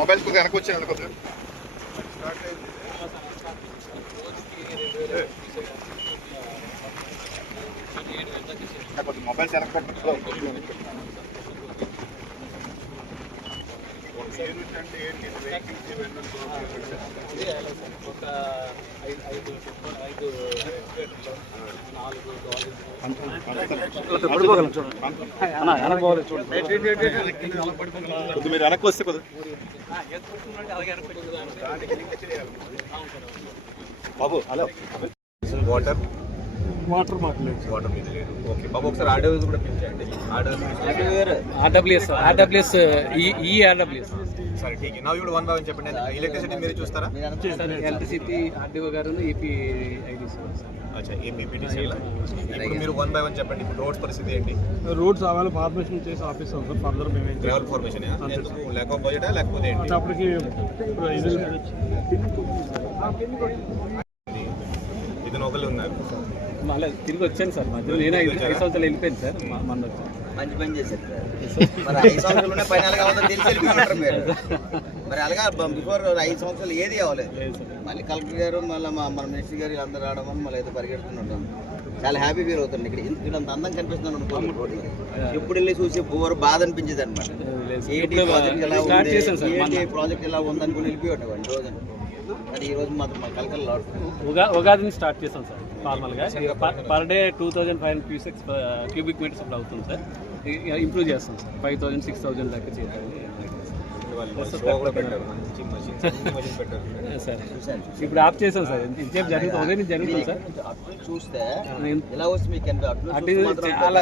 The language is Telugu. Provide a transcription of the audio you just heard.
మొబైల్ కొద్దిగా వెనక్కి వచ్చాను కొద్దిగా మొబైల్స్ వెనక్కి పెట్టడం మీరు వెనక్కి వస్తే కొద్దిగా బాబు హలో వాటర్ మీద లేదు. ఓకే బాబు ఒకసారి ఆర్డబ్ల్యూఎస్ కూడా పిలిచేయండి. ఆర్డబ్ల్యూఎస్ ఈ ఆర్డబ్ల్యూఎస్ సరే ఠీక్ నా ఇప్పుడు 1 by 1 చెప్పండి. ఎలక్ట్రిసిటీ మీరు చూస్తారా? ఎలక్ట్రిసిటీ ఆర్డీఓ గారు ఏపీ ఐడి అచ్చా ఏపీపీటీసీ. ఇప్పుడు మీరు 1 by 1 చెప్పండి. ఇప్పుడు రోడ్స్ పరిస్థితి ఏంటి? రోడ్స్ అవైలబుల్ ఫార్మేషన్ చేసి ఆఫీస్ ఉంది. ఫర్దర్ మేము ట్రావెల్ ఫార్మేషన్ లేక బడ్జెటా లేకపోతే ఏంటి? అప్పటికి ఇతను ఒకళ్ళు ఉన్నారు. మళ్ళీ తిరిగి వచ్చాను సార్. మధ్యలో నేను 5 సంవత్సరాలు వెళ్ళిపోయింది సార్. మన వచ్చాను మంచి పని చేశారు మరి 5 సంవత్సరాలు పైన అవుతుంది తెలిసి వెళ్ళిపోతారు మీరు. మరి అలాగా బిఫోర్ 5 సంవత్సరాలు ఏది అవ్వలేదు. మళ్ళీ కలెక్టర్ గారు మళ్ళీ మన మినిస్టర్ గారు అందరూ రావడం మళ్ళీ అయితే పరిగెడుతుంటాం. చాలా హ్యాపీ ఫీల్ అవుతుంది. ఇక్కడ అంత అందం కనిపిస్తున్నాను అనుకోండి. రోడ్డు ఎప్పుడు వెళ్ళి చూసి బోర్ బాధ అనిపించేది అనమాట. ఏంటి ప్రాజెక్ట్ ఎలా ఉంది, ఏంటి ప్రాజెక్ట్ ఎలా ఉంది అనుకుని వెళ్ళిపోయేవాడిని రోజు. మరి ఈ రోజు మాత్రం మా కలకలు ఉగాదిని స్టార్ట్ చేస్తాం సార్. నార్మల్గా పర్ డే 2500 క్యూబిక్ మీటర్స్ అప్పుడు అవుతుంది సార్. ఇంప్రూవ్ చేస్తాం సార్. 5000 6000 దాకా చేయాలి సార్. ఇప్పుడు ఆఫ్ చేసాం సార్. ఇంకేం జరుగుతుంది జరుగుతుంది సార్. చూస్తే ఎలా వస్తుంది చాలా